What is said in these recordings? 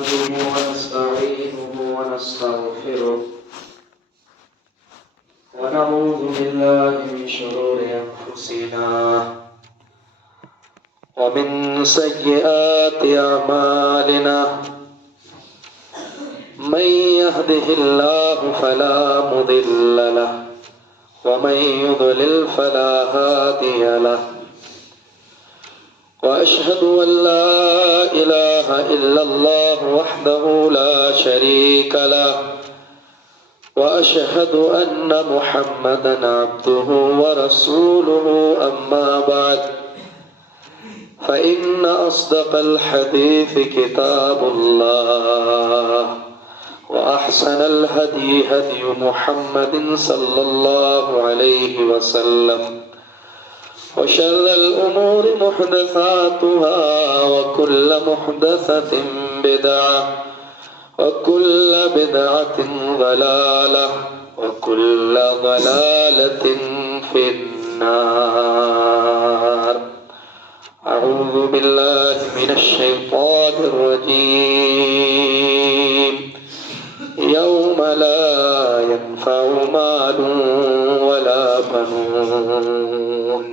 نحمده ونستعينه ونستغفره ونعوذ بالله من شرور أنفسنا ومن سيئات أعمالنا من يهده الله فلا مضل له ومن يضلل فلا هادي له وأشهد أن لا إله إلا الله وحده لا شريك له وأشهد أن محمدا عبده ورسوله أما بعد فإن أصدق الحديث كتاب الله وأحسن الهدي هدي محمد صلى الله عليه وسلم وشر الأمور محدثاتها وكل محدثة بدعة وكل بدعة ضلالة وكل ضلالة في النار. أعوذ بالله من الشيطان الرجيم. يوم لا ينفع مال ولا بنون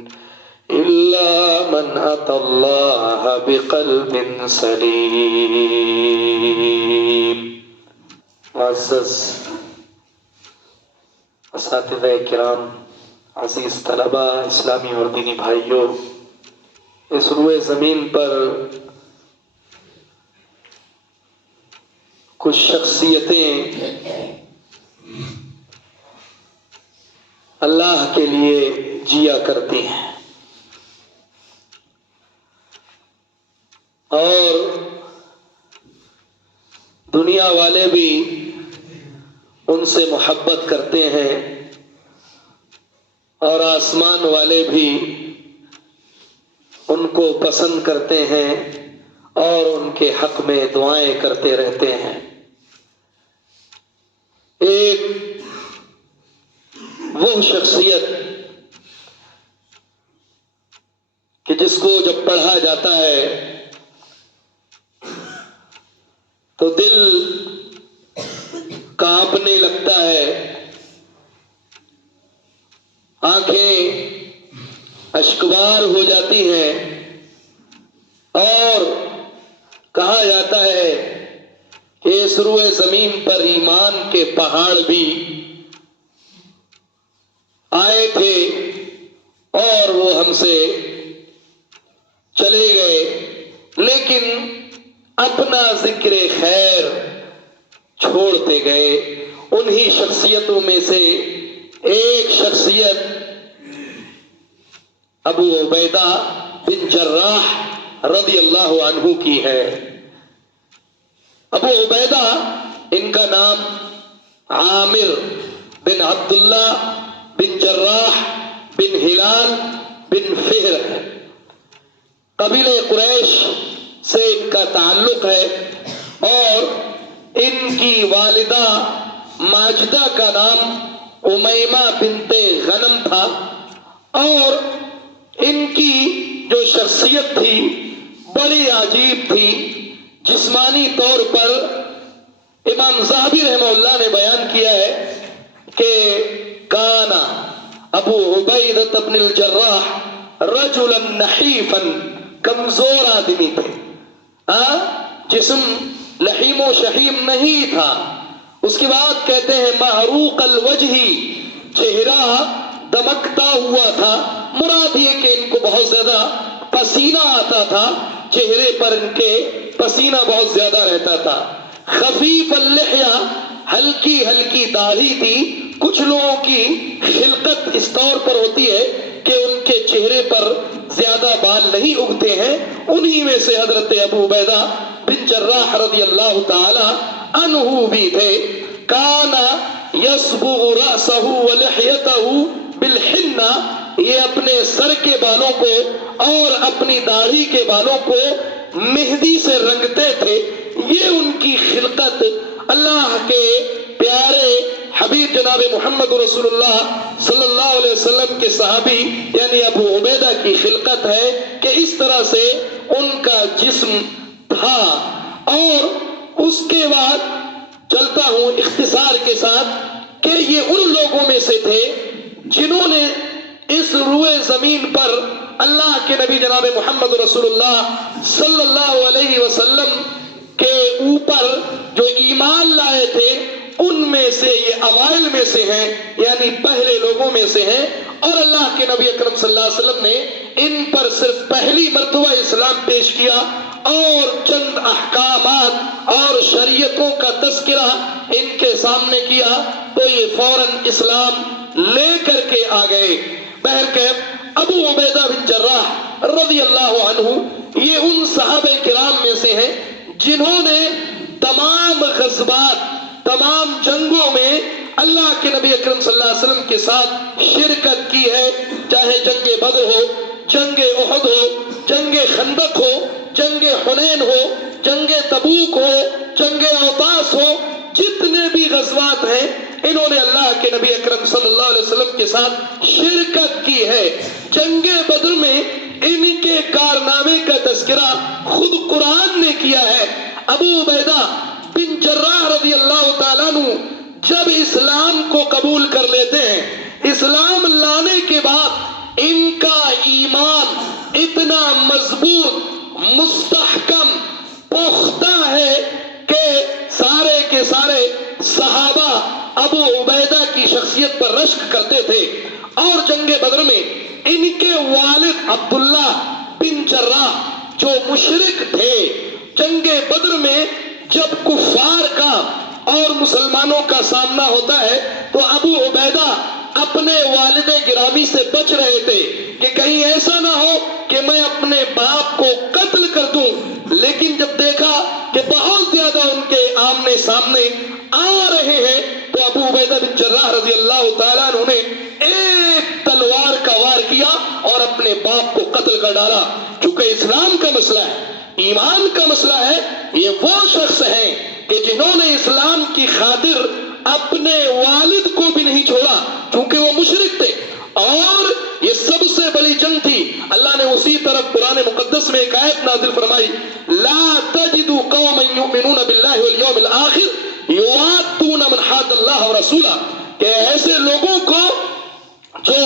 إلا من أتى الله بقلب سليم. معزز اساتذہ کرام، عزیز طلبہ، اسلامی اور دینی بھائیوں، اس روئے زمین پر کچھ شخصیتیں اللہ کے لیے جیا کرتی ہیں اور دنیا والے بھی ان سے محبت کرتے ہیں اور آسمان والے بھی ان کو پسند کرتے ہیں اور ان کے حق میں دعائیں کرتے رہتے ہیں. ایک وہ شخصیت کہ جس کو جب پڑھا جاتا ہے تو دل کانپنے لگتا ہے، آنکھیں اشکبار ہو جاتی ہیں اور کہا جاتا ہے کہ اس روئے زمین پر ایمان کے پہاڑ بھی آئے تھے اور وہ ہم سے چلے گئے، لیکن اپنا ذکر خیر چھوڑتے گئے. انہی شخصیتوں میں سے ایک شخصیت ابو عبیدہ بن جراح رضی اللہ عنہ کی ہے. ابو عبیدہ، ان کا نام عامر بن عبداللہ بن جراح بن ہلال بن فہر ہے. قبیلہ قریش سے ان کا تعلق ہے اور ان کی والدہ ماجدہ کا نام امیمہ بنت غنم تھا اور ان کی جو شخصیت تھی بڑی عجیب تھی. جسمانی طور پر امام ذہبی رحمہ اللہ نے بیان کیا ہے کہ کانا ابو عبیدہ بن الجراح رجلا نحیفا، کمزور آدمی تھے، جسم لحیم و شحیم نہیں تھا. اس کے بعد کہتے ہیں محروق الوجہ، چہرہ دمکتا ہوا تھا. مراد یہ کہ ان کو بہت زیادہ پسینہ آتا تھا، چہرے پر ان کے پسینہ بہت زیادہ رہتا تھا. خفیف اللحیہ، ہلکی ہلکی داڑھی تھی. کچھ لوگوں کی خلقت اس طور پر ہوتی ہے کہ ان کے چہرے پر زیادہ بال نہیں اگتے ہیں. انہی میں سے حضرت ابو عبیدہ بن جراح رضی اللہ تعالی عنہ بھی تھے. کانا یصبغ رأسہ ولحیتہ بالحنہ، یہ اپنے سر کے بالوں کو اور اپنی داڑھی کے بالوں کو مہندی سے رنگتے تھے. یہ ان کی خلقت اللہ کے پیارے حبیب جناب محمد رسول اللہ صلی اللہ علیہ وسلم کے صحابی یعنی ابو عبیدہ کی خلقت ہے کہ اس طرح سے ان کا جسم تھا. اور اس کے بعد چلتا ہوں اختصار کے ساتھ کہ یہ ان لوگوں میں سے تھے جنہوں نے اس روئے زمین پر اللہ کے نبی جناب محمد رسول اللہ صلی اللہ علیہ وسلم کے اوپر جو ایمان لائے تھے ان میں سے یہ اوائل میں سے ہیں، یعنی پہلے لوگوں میں سے ہیں، اور اللہ کے نبی اکرم صلی اللہ علیہ وسلم نے ان پر صرف پہلی مرتبہ اسلام پیش کیا اور چند احکامات اور شریعتوں کا تذکرہ ان کے سامنے کیا تو یہ فوراً اسلام لے کر کے آ گئے۔ بہرکیف ابو عبیدہ بن جراح رضی اللہ عنہ یہ ان صحابہ کرام میں سے ہیں جنہوں نے تمام غزوات، تمام جنگوں میں اللہ کے نبی اکرم صلی اللہ علیہ وسلم کے ساتھ شرکت کی ہے، چاہے جنگ بدر ہو، جنگ احد ہو، جنگ خندق ہو، جنگ حنین ہو، جنگ تبوک ہو، جنگ اوطاس ہو، جتنے بھی غزوات ہیں انہوں نے اللہ کے نبی اکرم صلی اللہ علیہ وسلم کے ساتھ شرکت کی ہے۔ جنگ بدر میں ان کے کارنامے کا تذکرہ خود قرآن نے کیا ہے۔ ابو عبیدہ بن جراح رضی اللہ تعالیٰ عنہ جب اسلام کو قبول کر لیتے ہیں، اسلام لانے کے بعد ان کا ایمان اتنا مضبوط، مستحکم، پختہ ہے کہ سارے کے سارے صحابہ ابو عبیدہ کی شخصیت پر رشک کرتے تھے، اور جنگ بدر میں ان کے والد عبداللہ بن جراح جو مشرک تھے، جنگ بدر میں جب کفار کا اور مسلمانوں کا سامنا ہوتا ہے تو ابو عبیدہ اپنے والد گرامی سے بچ رہے تھے کہ کہیں ایسا نہ ہو کہ میں اپنے باپ کو قتل کر دوں، لیکن جب دیکھا کہ بہت زیادہ ان کے آمنے سامنے آ رہے ہیں تو ابو عبیدہ بن جراح رضی اللہ تعالیٰ عنہ نے ایک تلوار کا وار کیا اور اپنے باپ کو قتل کر ڈالا۔ چونکہ اسلام کا مسئلہ ہے، ایمان کا مسئلہ ہے، یہ وہ شخص ہیں کہ جنہوں نے اسلام کی خاطر اپنے والد کو بھی نہیں چھوڑا، چونکہ وہ مشرک تھے، اور یہ سب سے بڑی جنگ تھی۔ اللہ نے اسی طرف قرآن مقدس میں ایک آیت نازل فرمائی، لا تجد قوما یؤمنون باللہ والیوم الآخر یوادون من حاد اللہ ورسولہ، کہ ایسے لوگوں کو جو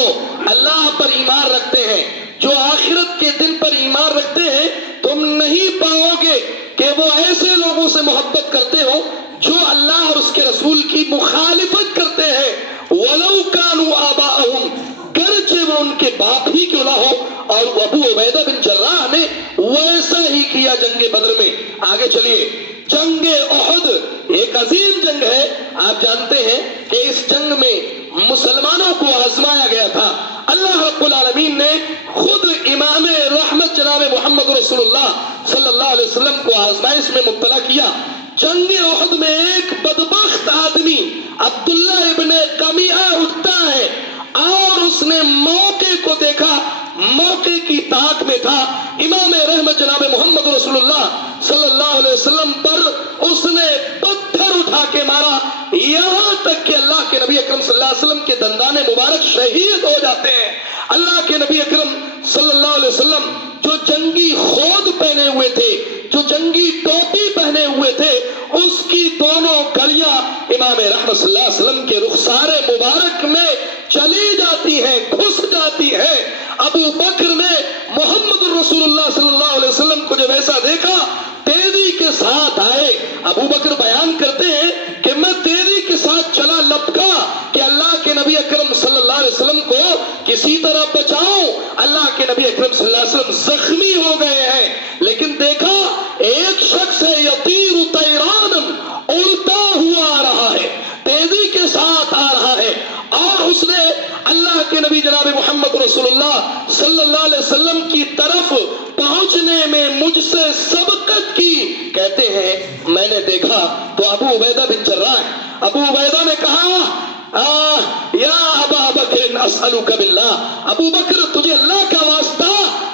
اللہ پر ایمان رکھتے ہیں، جو آخرت کے دن پر ایمان رکھتے ہیں، تم نہیں پاؤ گے کہ وہ ایسے لوگوں سے محبت کرتے ہو جو اللہ اور اس کے رسول کی مخالفت کرتے ہیں، وَلَوْ كَانُوا آبَاءَهُمْ، گرچہ وہ ان کے باپ ہی کیوں نہ ہو۔ اور ابو عبیدہ بن جراح نے ویسا ہی کیا جنگ بدر میں۔ آگے چلیے، جنگ احد ایک عظیم جنگ ہے۔ آپ جانتے ہیں کہ اس جنگ میں مسلمانوں کو آزمایا گیا تھا۔ اللہ رب العالمین نے خود امام رحمت جناب محمد رسول اللہ صلی اللہ علیہ وسلم کو آزمائش میں مبتلا کیا۔ جنگ احد میں ایک بدبخت آدمی عبداللہ ابن قمیعہ اٹھتا ہے اور اس نے موقع کو دیکھا، موقع کی طاق میں تھا، امام رحمت جناب محمد رسول اللہ صلی اللہ علیہ وسلم پر اس نے پتھر اٹھا کے مارا، یہاں تک کہ اللہ کے نبی اکرم صلی اللہ علیہ وسلم کے دندان مبارک شہید ہو جاتے ہیں۔ اللہ کے نبی اکرم صلی اللہ علیہ وسلم جو جنگی خود پہنے ہوئے تھے، جو جنگی ٹوپی پہنے ہوئے تھے، اس کی دونوں کڑیاں امام رحمت صلی اللہ علیہ وسلم کے رخسار مبارک میں چلی جاتی ہیں، گھس جاتی ہیں۔ ابو بکر نے محمد رسول اللہ صلی اللہ علیہ وسلم کو جب ایسا دیکھا، تیزی کے ساتھ آئے۔ ابو بکر بیان کرتے ہیں کہ میں تیزی کے ساتھ چلا، لپکا کہ اللہ کے نبی اکرم صلی اللہ علیہ وسلم کو کسی طرح بچاؤں۔ اللہ کے نبی اکرم صلی اللہ علیہ وسلم زخمی ہو گئے ہیں، لیکن دیکھا ایک شخص ہے یطیر طیران، اڑتا ہوا آ رہا ہے، تیزی کے ساتھ آ رہا ہے، اور اس نے اللہ کے نبی جناب محمد رسول اللہ صلی اللہ علیہ وسلم کی طرف پہنچنے میں مجھ سے سبقت کی۔ کہتے ہیں میں نے دیکھا تو ابو عبیدہ بن جراح، ابو عبیدہ نے کہا یا ابا بکر اسألک باللہ، ابو بکر تجھے اللہ کا واسطہ،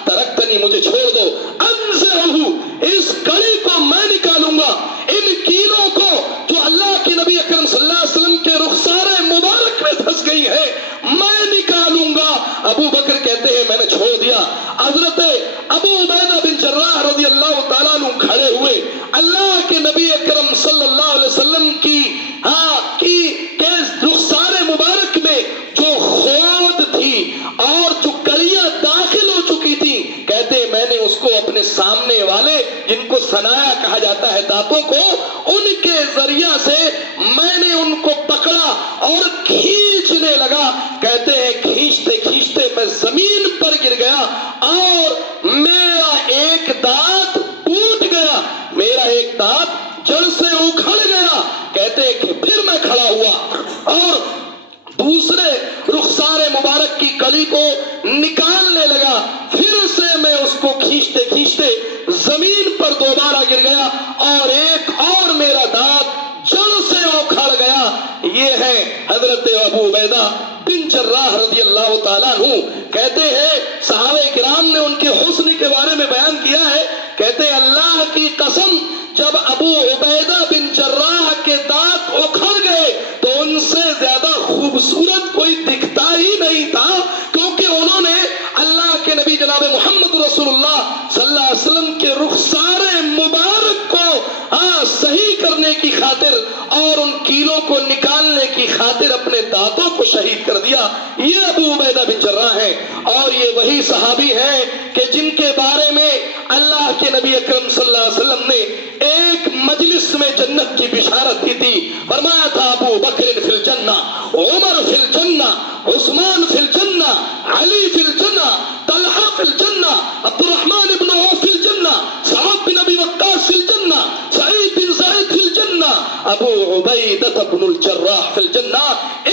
ترکتنی مجھے چھوڑ دو، انزعہ، اس کڑی کو میں نکالوں گا، ان کیلوں کو جو اللہ کے نبی اکرم صلی اللہ علیہ وسلم کے رخسار مبارک میں پھنس گئی ہے میں نکالوں گا۔ ابو بکر کہتے ہیں میں نے چھوڑ دیا۔ حضرت ابو عبیدہ بن جراح رضی اللہ تعالیٰ عنہ کھڑے ہوئے، اللہ کے نبی اکرم اکرم صلی اللہ علیہ وسلم کی رخسار مبارک میں جو خود تھی اور جو کلیاں داخل ہو چکی تھی، کہتے ہیں میں نے اس کو اپنے سامنے والے جن کو ثنایا کہا جاتا ہے دانتوں کو، ان کے ذریعہ سے میں نے ان کو پکڑا اور کھینچنے لگا، کہتے ہیں کھینچتے کھینچتے میں زمین پر گر گیا اور میرا ایک دانت ٹوٹ گیا، میرا ایک دانت جڑ سے اکھڑ گیا، کہتے ہیں کہ پھر میں کھڑا ہوا اور دوسرے رخسار مبارک کی کلی کو نکالنے لگا، پھر سے میں اس کو کھینچتے کھینچتے زمین پر دوبارہ گر گیا اور ایک اور میرا دانت جڑ سے اکھڑ گیا۔ یہ ہے حضرت ابو عبیدہ بن جراح رضی اللہ تعالیٰ عنہ۔ کہتے ہیں صحابہ کرام نے ان کے حسن کے بارے میں بیان کیا ہے، کہتے ہیں اللہ کی قسم جب ابو عبیدہ بن جراح کے دانت اکھڑ گئے تو ان سے زیادہ خوبصورت کوئی دکھتا ہی نہیں تھا، کیونکہ انہوں نے اللہ کے نبی جناب محمد رسول اللہ صلی اللہ علیہ وسلم کے رخسار مبارک کو صحیح کرنے کی خاطر اور ان کیلوں کو نکالنے کی خاطر اپنے دانتوں کو شہید کر دیا۔ یہ ابو عبیدہ بن جراح ہے، اور یہ وہی صحابی ہیں کہ جن کے بارے میں اللہ کے نبی اکرم صلی اللہ علیہ وسلم نے ایک مجلس میں جنت کی بشارت کی تھی، فرمایا تھا ابو بکر فی الجنہ، عمر فی الجنہ، عثمان فی الجنہ، علی فی الجنہ، طلحہ فی الجنہ، عبد الرحمن بن عوف فی الجنہ، سعد بن ابی وقاص فی الجنہ، سعید بن زید فی الجنہ، ابو عبیدہ بن الجراح فی الجنہ۔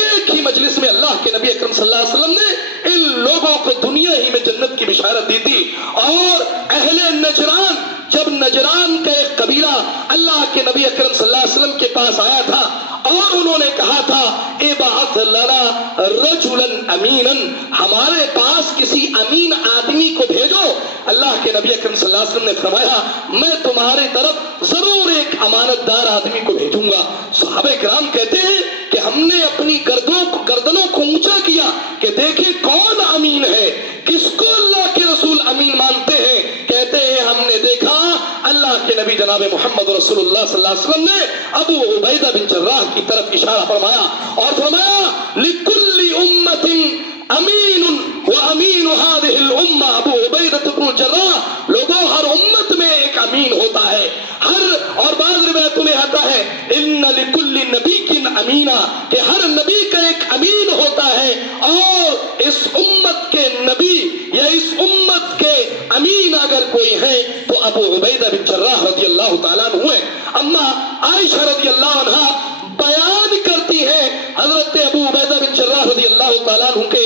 ایک ہی مجلس میں اللہ کے نبی اکرم صلی اللہ علیہ وسلم نے ان لوگوں کو دنیا ہی میں جنت کی بشارت دی تھی۔ اور اہل نجران، جب نجران کا ایک قبیلہ اللہ کے نبی اکرم صلی اللہ علیہ وسلم کے پاس آیا تھا اور انہوں نے کہا تھا ابعث لنا رجلا امینا، ہمارے پاس کسی امین آدمی کو بھیجو، اللہ کے نبی اکرم صلی اللہ علیہ وسلم نے فرمایا میں تمہاری طرف ضرور ایک امانت دار آدمی کو بھیجوں گا۔ صحابہ کرام کہتے ہیں کہ ہم نے اپنی گردنوں کو اونچا کیا کہ دیکھیں کون امین ہے، کس کو اللہ کے رسول امین مانتے ہیں۔ کہتے ہیں ہم نے دیکھا اللہ کے نبی جناب محمد رسول اللہ صلی اللہ علیہ وسلم نے ابو عبیدہ بن جراح کی طرف اشارہ فرمایا اور فرمایا لِكُلِّ أُمَّةٍ أَمِينٌ وَأَمِينُ هَذِهِ الْأُمَّةِ ابو عبیدہ بن جراح، لوگوں ہر امت میں ایک امین ہوتا ہے، اور بعض روایتوں میں آتا ہے ان لکل نبی کن امینا، کہ ہر نبی کا ایک امین ہوتا ہے، اور اس امت کے نبی یا اس امت کے امین اگر کوئی ہے تو ابو عبیدہ بن جراح رضی اللہ تعالیٰ عنہ ہے۔ اما عائشہ رضی اللہ عنہ بیان کرتی ہے حضرت ابو عبیدہ بن جراح رضی اللہ تعالیٰ عنہ کے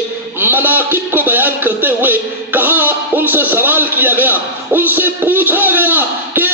مناقب کو بیان کرتے ہوئے کہا، ان سے سوال کیا گیا، ان سے پوچھا گیا کہ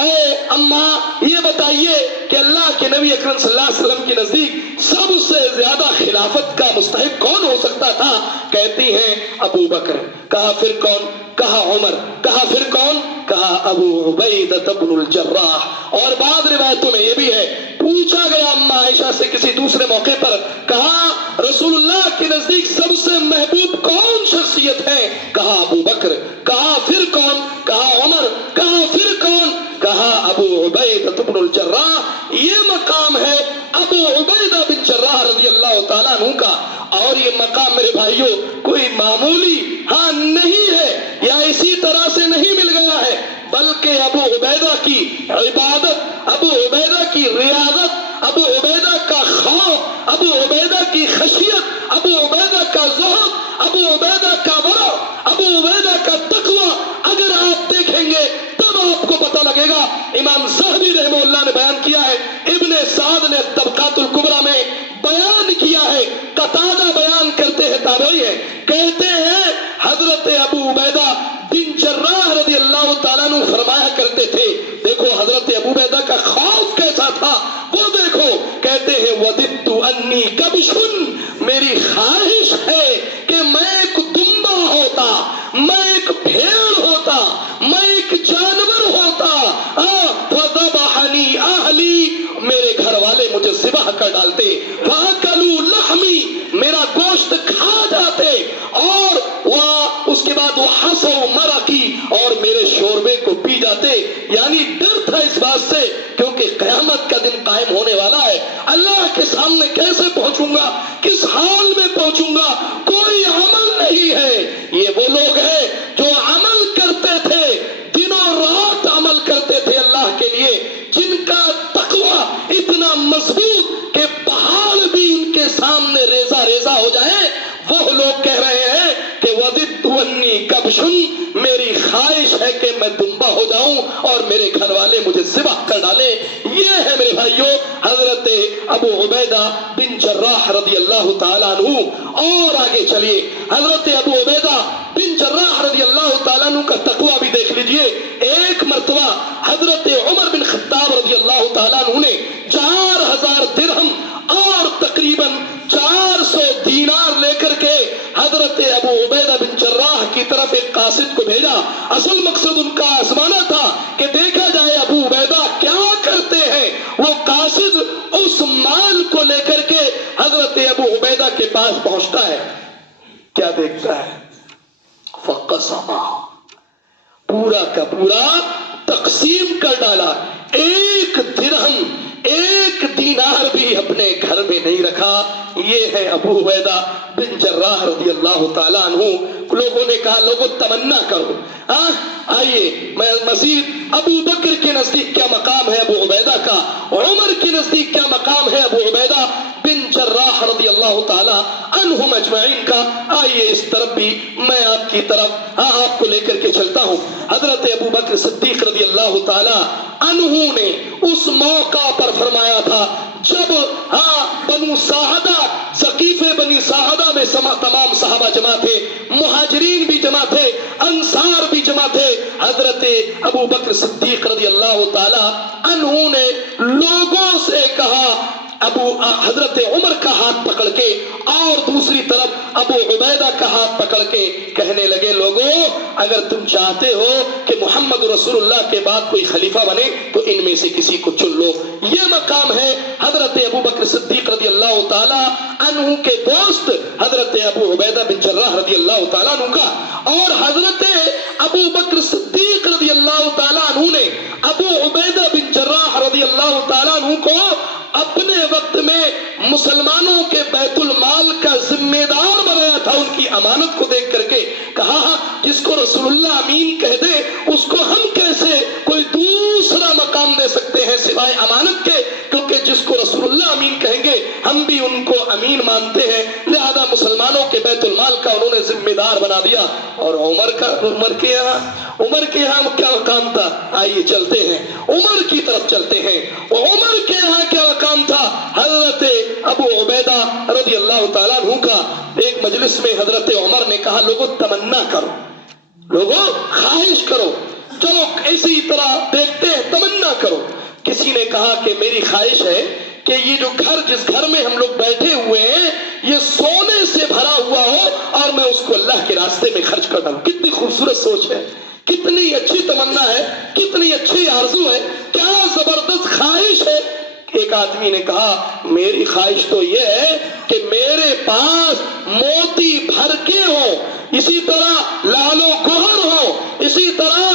اے اماں یہ بتائیے کہ اللہ کے نبی اکرم صلی اللہ علیہ وسلم کے نزدیک سب سے زیادہ خلافت کا مستحق کون ہو سکتا تھا؟ کہتی ہیں ابو بکر۔ کہا پھر کون؟ کہا عمر۔ کہا پھر کون؟ کہا ابو عبیدہ بن الجراح۔ اور بعض روایتوں میں یہ بھی ہے پوچھا گیا اماں عائشہ سے کسی دوسرے موقع پر، کہا رسول اللہ کے نزدیک سب سے محبوب کون شخصیت ہے؟ کہا ابو بکر۔ کہا پھر کون؟ کہا عمر۔ کہا پھر کون؟ کہا ابو عبیدہ بن الجراح۔ یہ مقام ہے ابو عبیدہ بن جراح رضی اللہ تعالیٰ عنہ کا، اور یہ مقام میرے بھائیوں کوئی معمولی نہیں ہے یا اسی طرح سے نہیں مل گیا ہے، بلکہ ابو عبیدہ کی عبادت، ابو عبیدہ کی ریاضت، ابو عبیدہ کا خوف، ابو عبیدہ کی خشیت، ابو عبیدہ کا زہد، ابو عبیدہ کا ورع، ابو عبیدہ کا تقوی اگر آپ دیکھیں گے تب آپ کو پتہ لگے گا۔ امام ذہبی رحمہ اللہ نے بیان کیا ہے، ابن سعد نے طبقات الکبریٰ میں بیان کیا ہے، قتادہ بیان کرتے ہیں، تابعی ہے، کہتے ہیں حضرت ابو عبیدہ بن جراح رضی اللہ تعالیٰ عنہ فرمایا کرتے تھے، دیکھو حضرت ابو عبیدہ کا خوف کیسا تھا وہ دیکھو، کہتے ہیں وَدِدْتُ أَنِّي كَبْشٌ، میری خواہش ہے کہ میں ایک دمبا ہوتا، میں ایک بھیڑ ہوتا، میں ایک جانور ہوتا، فَذَبَحَنِي أَهْلِي، میرے گھر والے مجھے ذبح کر ڈالتے، فَأَكَلُوا لَحْمِي، میرا گوشت کھا جاتے، اور اس کے بعد وَحَسَوْا مَرَقِي، اور میرے شوربے کو پی جاتے۔ یعنی ڈر تھا اس بات سے، کیونکہ قیامت قیامت کا دن قائم ہونے والا ہے، اللہ کے سامنے کیسے پہنچوں گا، کس حال میں پہنچوں گا، کوئی عمل نہیں ہے۔ یہ وہ لوگ ہیں جو عمل کرتے تھے، دنوں رات عمل کرتے تھے اللہ کے لیے، جن کا تقوی اتنا مضبوط کہ پہاڑ بھی ان کے سامنے ریزہ ریزہ ہو جائے۔ وہ لوگ کہہ رہے ہیں کہ وَدِدْتُ أَنِّي كَبْشٌ، میری خواہش ہے کہ میں دمبا ہو جاؤں اور میرے گھر والے مجھے ذبح کر ڈالیں۔ یہ ہے میرے بھائیوں حضرت ابو عبیدہ بن جراح رضی اللہ تعالیٰ عنہ۔ اور آگے چلیے، حضرت ابو عبیدہ بن جراح رضی اللہ تعالیٰ عنہ کا تقویٰ بھی دیکھ لیجئے۔ ایک مرتبہ حضرت عمر بن خطاب رضی اللہ تعالیٰ عنہ نے 4000 درہم اور تقریباً 400 دینار لے کر کے حضرت ابو عبیدہ بن جراح کی طرف ایک قاصد کو بھیجا۔ اصل مقصد ان کا آزمانا تھا کہ دیکھا جائے ابو عبیدہ کیا کرتے ہیں۔ وہ قاصد اس مال کو لے کر کے حضرت ابو عبیدہ کے پاس پہنچتا ہے، کیا دیکھتا ہے؟ فقسمہ، پورا کا پورا تقسیم کر ڈالا۔ ایک درہم، ایک دینار بھی اپنے گھر میں نہیں رکھا۔ یہ ہے ابو عبیدہ بن جراح رضی اللہ تعالیٰ عنہ۔ لوگوں نے کہا لوگوں تمنا کرو، آئیے میں مزید ابو بکر کے نزدیک کیا مقام ہے ابو عبیدہ کا، عمر کے نزدیک کیا مقام ہے ابو عبیدہ بن جراح رضی اللہ تعالیٰ عنہم اجمعین کا، آئیے اس طرف بھی میں آپ کی طرف آپ کو لے کر کے چلتا ہوں۔ حضرت ابو بکر صدیق رضی اللہ تعالیٰ عنہ نے اس موقع پر فرمایا تھا جب بنو ساعدہ، ثقیف بنی ساعدہ میں تمام صحابہ جمع تھے، مہاجرین بھی جمع تھے، انصار بھی جمع تھے۔ حضرت ابو بکر صدیق رضی اللہ تعالیٰ عنہ نے لوگوں سے کہا، حضرت عمر کا ہاتھ پکڑ کے اور دوسری طرف ابو عبیدہ کا ہاتھ پکڑ کے کہنے لگے لوگوں اگر تم چاہتے ہو کہ محمد رسول اللہ کے بعد کوئی خلیفہ بنے تو ان میں سے کسی کو چن لو۔ یہ مقام ہے حضرت ابو بکر صدیق رضی اللہ تعالی عنہ کے دوست حضرت ابو عبیدہ بن جراح رضی اللہ تعالیٰ عنہ کا۔ اور حضرت ابو بکر صدیق رضی اللہ تعالیٰ عنہ نے ابو عبیدہ بن جراح رضی اللہ تعالیٰ عنہ کو اپنے وقت میں مسلمانوں کے بیت المال کا ذمہ دار بنایا تھا۔ ان کی امانت کو دیکھ کر کے کہا جس کو رسول اللہ امین کہہ دے اس کو ہم کیسے کوئی دوسرا مقام دے سکتے ہیں سوائے امانت کے، کیونکہ جس کو رسول اللہ امین کہیں گے ہم بھی ان کو امین مانتے ہیں، لہذا مسلمانوں کے بیت المال کا انہوں نے ذمہ دار بنا دیا۔ اور عمر کے یہاں کیا مقام تھا؟ آئیے چلتے ہیں عمر کی طرف چلتے ہیں۔ عمر کے یہاں کیا مقام تھا؟ حضرت ابو عبیدہ رضی اللہ تعالیٰ عنہ کا ایک مجلس میں حضرت عمر نے کہا لوگوں تمنا کرو، لوگوں خواہش کرو، چلو اسی طرح دیکھتے ہیں تمنا کرو۔ کسی نے کہا کہ میری خواہش ہے کہ یہ جو گھر جس گھر میں ہم لوگ بیٹھے ہوئے ہیں یہ سونے سے بھرا ہوا ہو اور میں اس کو اللہ کے راستے میں خرچ کر ڈالوں۔ کتنی خوبصورت سوچ ہے، کتنی اچھی تمنا ہے، کتنی اچھی آرزو ہے، کیا زبردست خواہش ہے۔ ایک آدمی نے کہا میری خواہش تو یہ ہے کہ میرے پاس موتی بھر کے ہو، اسی طرح لال و گوہر ہو، اسی طرح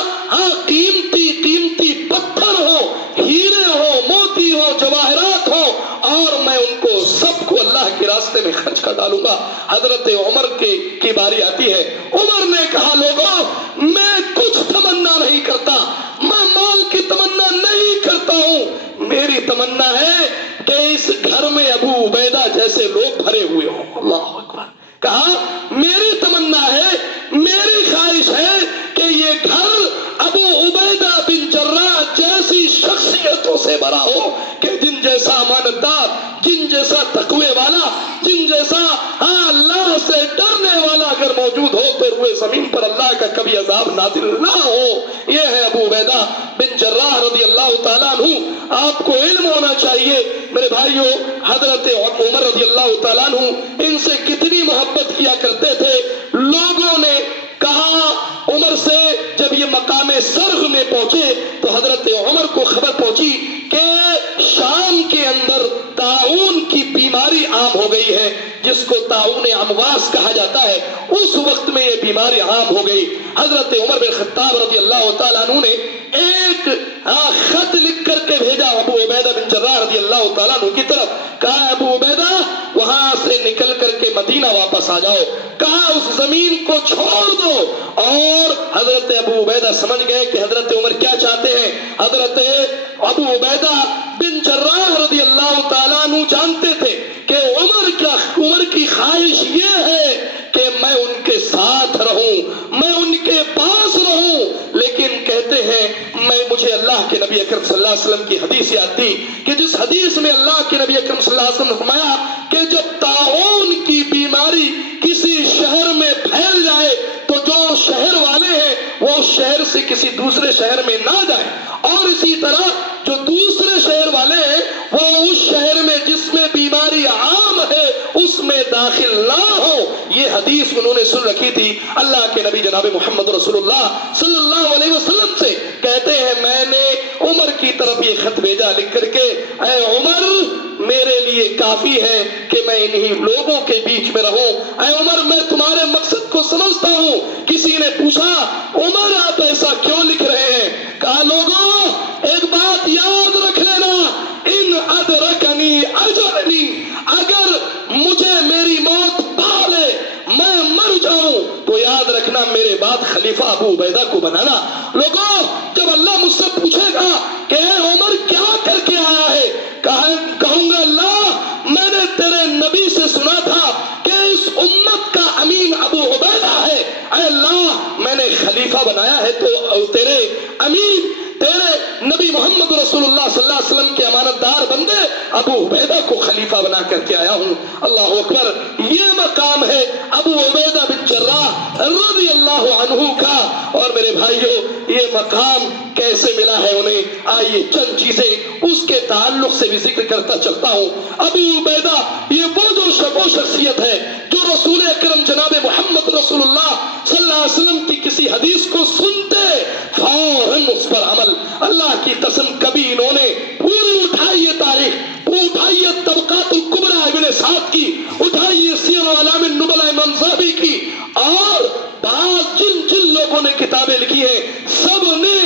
قیمتی پتھر ہو، ہیرے ہو، موتی ہو، جواہرات ہو، اور میں ان کو سب کو اللہ کے راستے میں خرچ کر ڈالوں گا۔ حضرت عمر کی باری آتی ہے۔ عمر نے کہا لوگوں میں کچھ تمنا نہیں کرتا، میں مال کی تمنا نہیں کرتا ہوں، میری تمنا ہے کہ اس گھر میں ابو عبیدہ جیسے لوگ بھرے ہوئے ہوں۔ اللہ اکبر۔ کہا میری تمنا ہے، میری خواہش ہے کہ یہ گھر ابو عبیدہ بن جراح جیسی شخصیتوں سے بھرا ہو کہ جن جیسا امانتدار، جن جیسا تقوی والا، جن جیسا اللہ سے ڈرنے والا اگر موجود ہو تو روئے زمین پر اللہ کا کبھی عذاب نازل نہ ہو۔ یہ ہے ابو عبیدہ بن جراح رضی اللہ تعالیٰ عنہ۔ آپ کو علم ہونا چاہیے میرے بھائیوں حضرت عمر رضی اللہ تعالیٰ عنہ ان سے کتنی محبت کیا کرتے تھے۔ لوگوں نے کہا عمر سے جب یہ مقام سرغ میں پہنچے تو حضرت عمر کو خبر پہنچی کہ شام کے اندر طاعون کی بیماری عام ہو گئی ہے، جس کو طاعون امواس کہا جاتا ہے۔ اس وقت میں یہ بیماری عام ہو گئی۔ حضرت عمر بن خطاب رضی اللہ تعالیٰ عنہ نے ایک خط لکھ کر کے بھیجا ابو عبیدہ بن جراح رضی اللہ تعالیٰ عنہ کی طرف. کہا ابو عبیدہ وہاں سے نکل کر کے مدینہ واپس آ جاؤ. کہا اس زمین کو چھوڑ دو. اور حضرت ابو عبیدہ سمجھ گئے کہ حضرت عمر کیا چاہتے ہیں. حضرت ابو عبیدہ بن جراح رضی اللہ تعالیٰ عنہ جانتے تھے کہ عمر کی خواہش یہ ہے کہ میں ان کے ساتھ رہوں, میں ان کے پاس رہوں. لیکن کہتے ہیں مجھے اللہ کے نبی اکرم صلی اللہ علیہ وسلم کی حدیث یاد تھی کہ جس حدیث میں اللہ کے نبی اکرم صلی اللہ علیہ وسلم نے فرمایا کہ جب طاعون کی بیماری کسی شہر میں پھیل جائے تو جو شہر والے ہیں وہ اس شہر سے کسی دوسرے شہر میں نہ جائیں, اور اسی طرح جو دوسرے شہر والے ہیں وہ اس شہر میں جس میں بیماری عام ہے اس میں داخل نہ ہو. یہ حدیث انہوں نے سن رکھی تھی اللہ کے نبی جناب محمد رسول اللہ صلی اللہ علیہ وسلم سے. کہتے ہیں میں نے عمر کی طرف یہ خط بھیجا لکھ کر کے, اے عمر میرے لیے کافی ہے کہ میں انہی لوگوں کے بیچ میں رہوں. اے عمر میں تمہارے مقصد کو سمجھتا ہوں. کسی نے پوچھا عمر آپ ایسا کیوں لکھ رہے ہیں؟ کہا لوگوں ایک بات یاد رکھ لینا, ان ادرکنی اجرنی, اگر مجھے میری موت پا لے میں مر جاؤں تو یاد رکھنا میرے بعد خلیفہ ابو عبیدہ کو بنانا. لوگوں جب اللہ مجھ سے پوچھے گا کہ اے عمر کیا کر کے آیا ہے, کہوں گا اللہ میں نے تیرے نبی سے سنا تھا کہ اس امت کا امین ابو عبیدہ ہے. اے اللہ میں نے خلیفہ بنایا ہے تو تیرے امین تیرے نبی محمد رسول اللہ صلی اللہ علیہ وسلم کے امانت دار بندے ابو عبیدہ کو خلیفہ بنا کر کے آیا ہوں. اللہ اکبر. یہ مقام ہے ابو عبیدہ بن جراح رضی اللہ عنہ کا. اور میرے بھائیوں یہ مقام کیسے ملا ہے انہیں, آئیے چند چیزیں اس کے تعلق سے بھی ذکر کرتا چلتا ہوں. ابو عبیدہ یہ وہ شخصیت ہے جو رسول اکرم جناب محمد رسول اللہ صلی اللہ علیہ وسلم کی کسی حدیث کو سنتے فوراً اس پر عمل. اللہ کی قسم کبھی انہوں نے پوری اٹھائیے تاریخ, اٹھائیے طبقات الکبریٰ ابن سعد کی, اٹھائیے سیر اعلام النبلاء امام ذہبی کی, اور بعض جن لوگوں نے کتابیں لکھی ہیں سب نے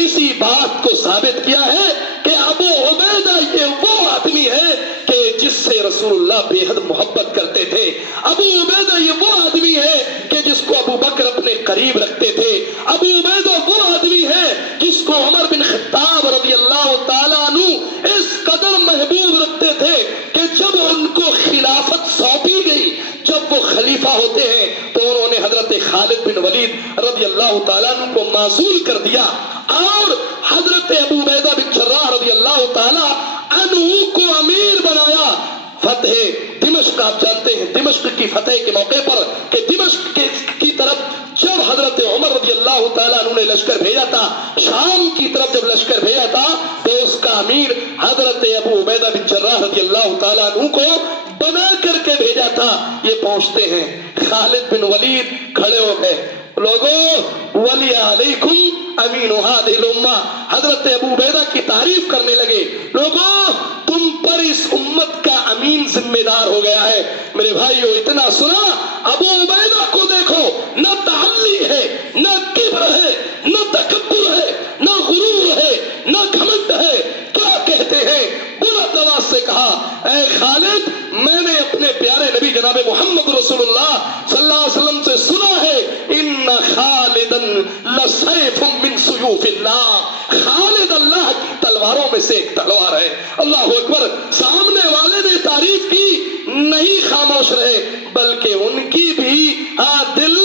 اسی بات کو ثابت کیا ہے کہ ابو عبیدہ یہ وہ آدمی ہے کہ جس سے رسول اللہ بے حد محبت کرتے تھے. ابو عبیدہ یہ وہ آدمی ہے کہ جس کو ابو بکر اپنے قریب رکھتے تھے. ابو عبیدہ وہ آدمی ہے جس کو عمر بن خطاب رضی اللہ تعالیٰ عنہ اس قدر محبوب رکھتے تھے کہ جب ان کو خلافت سونپی گئی, جب وہ خلیفہ ہوتے ہیں تو انہوں نے حضرت خالد بن ولید رضی اللہ تعالیٰ عنہ کو معزول کر دیا اور حضرت ابو عبیدہ بن جراح رضی اللہ تعالیٰ عنہ کو امیر بنایا. فتح دمشق آپ جانتے ہیں, دمشق کی فتح کے موقع پر کہ دمشق کی طرف جب حضرت عمر رضی اللہ تعالیٰ عنہ نے لشکر بھیجا تھا, شام کی طرف جب لشکر بھیجا تھا تو اس کا امیر حضرت ابو عبیدہ بن جراح رضی اللہ تعالیٰ عنہ کو بنا کر کے بھیجا تھا. یہ پہنچتے ہیں, خالد بن ولید کھڑے ہو گئے, لوگوں ولی علیکم امین هذه الامہ, حضرت ابو عبیدہ کی تعریف کرنے لگے. لوگوں تم پر اس امت کا امین ذمہ دار ہو گیا ہے. میرے بھائیو اتنا سنا, ابو عبیدہ کو دیکھو, نہ تعلی ہے, نہ کبر ہے, نہ تکبر ہے, نہ غرور ہے, نہ گھمنڈ ہے. کیا کہتے ہیں, بلند آواز سے کہا اے خالد میں نے اپنے پیارے نبی جناب محمد رسول اللہ صلی اللہ علیہ وسلم سے سنا ہے ان خالدا لسیف من سیوف اللہ, خالد اللہ کی تلواروں میں سے ایک تلوار ہے. اللہ اکبر. سامنے والے نے تعریف کی, نہیں خاموش رہے بلکہ ان کی بھی دل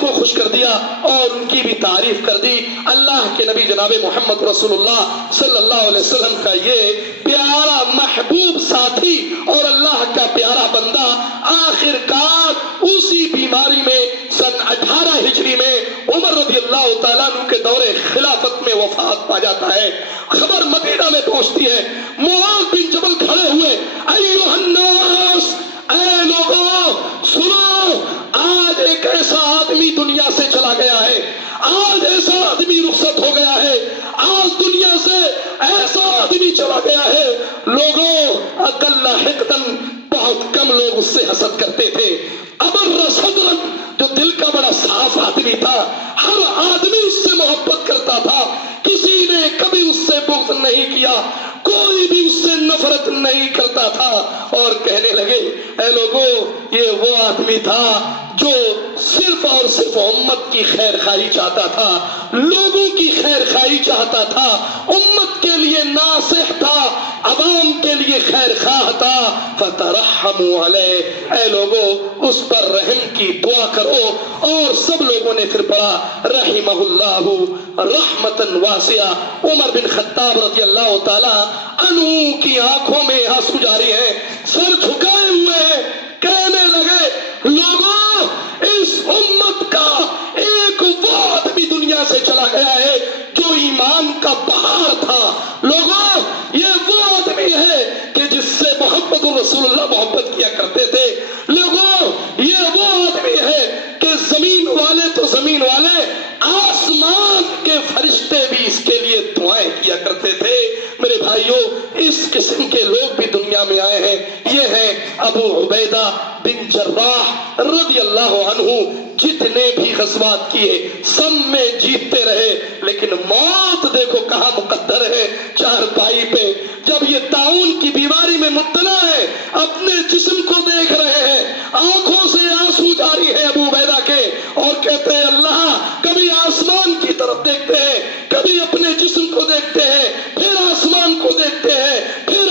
کو خوش کر دیا اور ان کی بھی تعریف کر دی. اللہ کے نبی جناب محمد رسول اللہ صلی اللہ علیہ وسلم کا یہ پیارا محبوب ساتھی اور اللہ کا پیارا بندہ آخر کار اسی بیماری میں سن 18 ہجری میں عمر رضی اللہ تعالیٰ عنہ کے دور خلافت میں وفات پا جاتا ہے. خبر مدینہ میں پہنچتی ہے, معاذ بن جبل کھڑے ہوئے, ایھا الناس, اے لوگوں سنو, آج ایک ایسا آدمی دنیا سے چلا گیا ہے, آج ایسا آدمی رخصت ہو گیا ہے, آج دنیا سے ایسا آدمی چلا گیا ہے. لوگوں اقل حقدن, بہت کم لوگ اس سے حسد کرتے تھے. ابر صدرن, جو دل کا بڑا صاف آدمی تھا, ہر آدمی اس سے محبت کرتا تھا. کسی کیا، کوئی بھی اس سے نفرت نہیں کرتا تھا، اور کہنے لگے اے لوگوں یہ وہ آدمی تھا جو صرف اور صرف امت کی خیر خواہی چاہتا تھا، لوگوں کی خیر خواہی چاہتا تھا، امت کے لیے ناصح تھا، عوام کے لیے خیر خواہ تھا، فترحموا علیہ، اے لوگوں اس پر رحم کی دعا کرو۔ اور سب لوگوں نے پھر پڑھا رحمہ اللہ رحمتاً واسعہ۔ عمر بن خطاب رضی اللہ تعالی عنہ کی آنکھوں میں آنسو جاری ہیں، سر جھکائے ہوئے ہیں، کہنے لگے لوگوں اس امت کا ایک وہ آدمی دنیا سے چلا گیا ہے جو ایمان کا بہار تھا، لوگوں یہ وہ آدمی ہے کہ جس سے محمد رسول اللہ محبت کیا کرتے تھے، لوگوں یہ وہ آدمی ہے کہ زمین والے تو زمین والے، آسمان کے فرشتے بھی اس کے لیے دعائیں کیا کرتے تھے۔ میرے بھائیوں اس قسم کے لوگ بھی دنیا میں آئے ہیں، یہ ہیں ابو عبیدہ بن جراح رضی اللہ عنہ۔ جتنے بھی غزوات کیے سب میں جیتتے رہے، لیکن موت دیکھو کہاں مقدر ہے، چارپائی پہ جب یہ طاعون کی بیماری میں مبتلا ہے، اپنے جسم کو دیکھ رہے ہیں، آنکھوں سے آنسو جاری ہے ابو عبیدہ کے، اور کہتے ہیں اللہ، کبھی آسمان کی طرف دیکھتے ہیں، کبھی اپنے جسم کو دیکھتے ہیں، پھر آسمان کو دیکھتے ہیں، پھر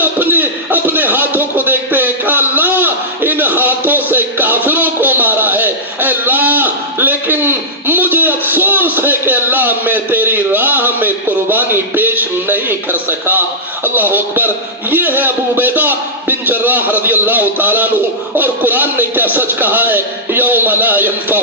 اپنے ہاتھوں کو دیکھتے ہیں کہ اللہ ان ہاتھوں سے کافروں کو مارا ہے، اے اللہ لیکن مجھے افسوس ہے کہ اللہ میں تیری راہ میں قربانی پیش نہیں کر سکا۔ اللہ اکبر، یہ ہے ابو عبیدہ بن جراح رضی اللہ تعالیٰ عنہ، اور قرآن نے کیا سچ کہا ہے، یوم لا ينفع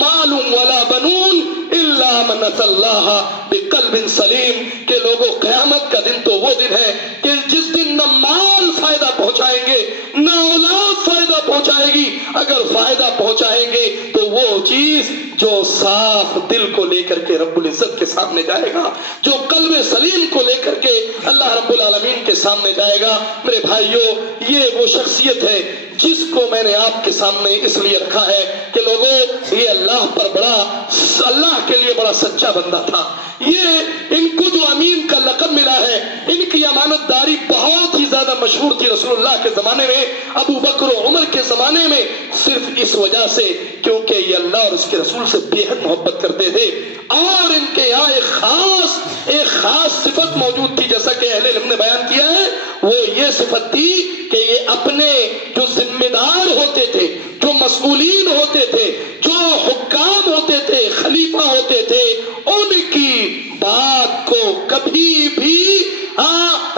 مال ولا بنون الا من اتى الله بقلب سلیم، کہ لوگوں قیامت کا دن تو وہ دن ہے کہ جس دن نہ مال فائدہ پہنچائیں گے نہ اولاد فائدہ پہنچائے گی، اگر فائدہ پہنچائیں گے تو وہ چیز جو صاف دل کو لے کر کے رب العزت کے سامنے جائے گا، جو قلب سلیم کو لے کر کے اللہ رب العالمین کے سامنے جائے گا۔ میرے بھائیوں یہ وہ شخصیت ہے جس کو میں نے آپ کے سامنے اس لیے رکھا ہے کہ لوگوں یہ اللہ کے لیے بڑا سچا بندہ تھا، یہ ان کو جو امین کا لقب ملا ہے، ان کی امانت داری بہت ہی زیادہ مشہور تھی رسول اللہ کے زمانے میں، ابو بکر و عمر کے زمانے میں، صرف اس وجہ سے کیونکہ یہ اللہ اور اس کے رسول سے بے حد محبت کرتے تھے، اور ان کے یہاں ایک خاص صفت موجود تھی، جیسا کہ اہل علم نے بیان کیا ہے، وہ یہ صفت تھی کہ یہ اپنے جو ذمہ دار ہوتے تھے، جو مسئولین ہوتے تھے، جو حکام ہوتے تھے، خلیفہ ہوتے تھے، ان کی بات کو کبھی بھی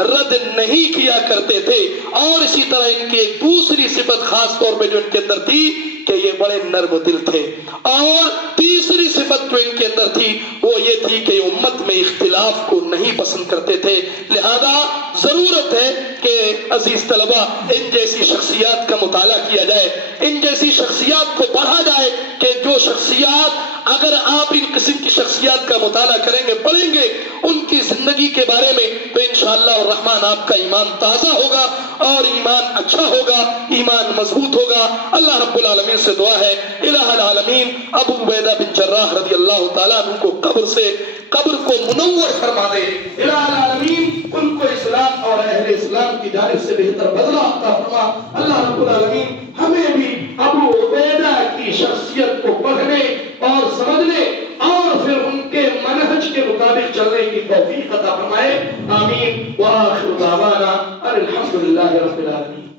رد نہیں کیا کرتے تھے۔ اور اسی طرح ان کی ایک دوسری صفت خاص طور پہ جو ان کے اندر تھی کہ یہ بڑے نرم دل تھے، اور تیسری صفت جو ان کے اندر تھی وہ یہ تھی کہ امت میں اختلاف کو نہیں پسند کرتے تھے۔ لہذا ضرورت ہے کہ عزیز طلبہ ان جیسی شخصیات کا مطالعہ کیا جائے، ان جیسی شخصیات کو پڑھا جائے، کہ جو شخصیات اگر آپ ان قسم کی شخصیات کا مطالعہ کریں گے، پڑھیں گے ان کی زندگی کے بارے میں، تو انشاءاللہ الرحمن آپ کا ایمان تازہ ہوگا اور ایمان اچھا ہوگا، ایمان مضبوط ہوگا۔ اللہ رب العالمین سے دعا ہے الہ العالمین ابو عبیدہ بن جراح رضی اللہ تعالیٰ عنہ کو قبر کو منور فرما دے، الہ العالمین ان کو اسلام اور اہل اسلام کی جانب سے بہتر بدلہ عطا فرما۔ اللہ رب العالمین ہمیں بھی ابو عبیدہ کی شخصیت کو پڑھنے اور سمجھنے اور پھر ان کے منہج کے مطابق چلنے کی توفیق عطا فرمائے، آمین۔ وآخر دعوانا الحمدللہ رب العالمین۔